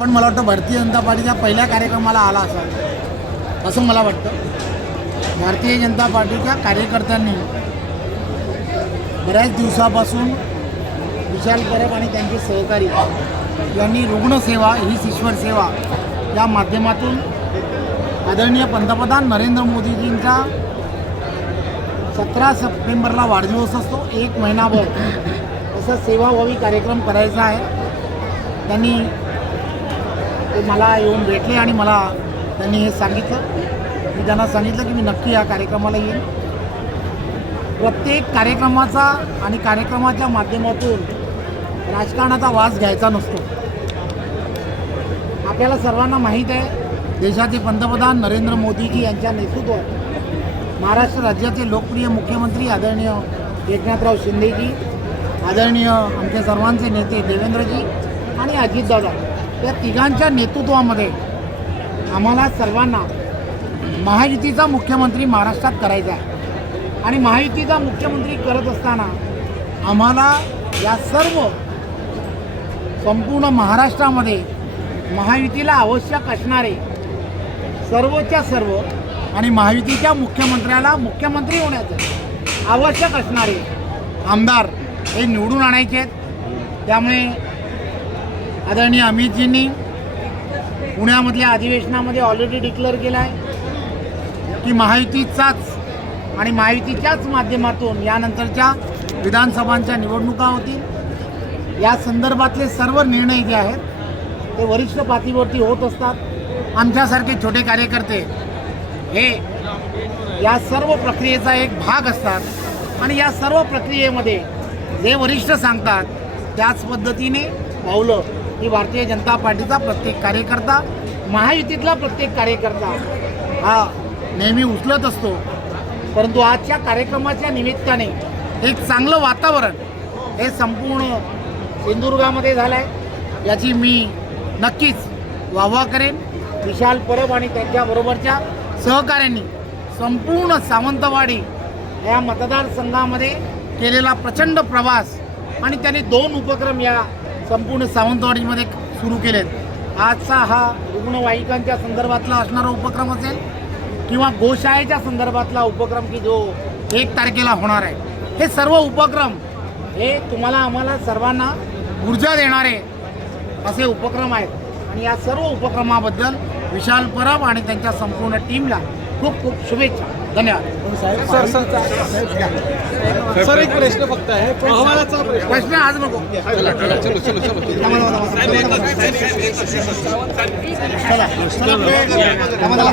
पण मला वाटतं भारतीय जनता पार्टीच्या पहिल्या कार्यक्रमाला आला असाल असं मला वाटतं. भारतीय जनता पार्टीच्या कार्यकर्त्यांनी बऱ्याच दिवसापासून विशाल परब आणि त्यांचे सहकारी यांनी रुग्णसेवा हीच ईश्वर सेवा या माध्यमातून आदरणीय पंतप्रधान नरेंद्र मोदीजींचा सतरा सप्टेंबरला वाढदिवस असतो. एक महिनाभर असा सेवाभावी कार्यक्रम करायचा आहे. त्यांनी ते मला येऊन भेटले आणि मला त्यांनी हे सांगितलं. मी त्यांना सांगितलं की मी नक्की या कार्यक्रमाला येईन. प्रत्येक कार्यक्रमाचा आणि कार्यक्रमाच्या माध्यमातून राजकारणाचा वास घ्यायचा नसतो. आपल्याला सर्वांना माहीत आहे देशाचे पंतप्रधान नरेंद्र मोदीजी यांच्या नेतृत्वात महाराष्ट्र राज्याचे लोकप्रिय मुख्यमंत्री आदरणीय एकनाथराव शिंदेजी आदरणीय आमच्या सर्वांचे नेते देवेंद्रजी आणि अजितदादा या तिघांच्या नेतृत्वामध्ये आम्हाला सर्वांना महायुतीचा मुख्यमंत्री महाराष्ट्रात करायचा आहे. आणि महायुतीचा मुख्यमंत्री करत असताना आम्हाला या सर्व संपूर्ण महाराष्ट्रामध्ये महायुतीला आवश्यक असणारे सर्वच्या सर्व आणि महायुतीच्या मुख्यमंत्र्याला मुख्यमंत्री होण्याचं आवश्यक असणारे आमदार हे निवडून आणायचे आहेत. त्यामुळे आदरणीय अमितजींनी पुण्यामधल्या अधिवेशनामध्ये ऑलरेडी डिक्लेअर केला आहे की महायुतीचाच आणि माहितीच्याच माध्यमातून यानंतरच्या विधानसभांच्या निवडणुका होतील. या संदर्भातले सर्व निर्णय जे आहेत ते वरिष्ठ पातळीवरती होत असतात. आमच्यासारखे छोटे कार्यकर्ते हे या सर्व प्रक्रियेचा एक भाग असतात आणि या सर्व प्रक्रियेमध्ये जे वरिष्ठ सांगतात त्याच पद्धतीने पावलं ही भारतीय जनता पार्टीचा प्रत्येक कार्यकर्ता महायुतीतला प्रत्येक कार्यकर्ता हा नेहमी उचलत असतो. परंतु आजच्या कार्यक्रमाच्या निमित्ताने एक चांगलं वातावरण हे संपूर्ण सिंधुदुर्गामध्ये झालं आहे याची मी नक्कीच वाहवा करेन. विशाल परब आणि त्यांच्याबरोबरच्या सहकाऱ्यांनी संपूर्ण सावंतवाडी या मतदारसंघामध्ये केलेला प्रचंड प्रवास आणि त्यांनी दोन उपक्रम या संपूर्ण सावंतवाडीमध्ये सुरू केलेत. आजचा हा रुग्णवाहिकांच्या संदर्भातला असणारा उपक्रम असेल किंवा गोशाळेच्या संदर्भातला उपक्रम की जो एक तारखेला होणार आहे. हे सर्व उपक्रम हे तुम्हाला आम्हाला सर्वांना ऊर्जा देणारे असे उपक्रम आहेत. आणि या सर्व उपक्रमाबद्दल विशाल परब आणि त्यांच्या संपूर्ण टीमला खूप खूप शुभेच्छा. धन्यवाद सर सर सर एक प्रश्न फक्त आहे अहवालाचा प्रश्न प्रश्न आज नको चला चलो चलो चलो थांबा, थांबा, थांबा. चला. चला. थांबा, थांबा, थांबा.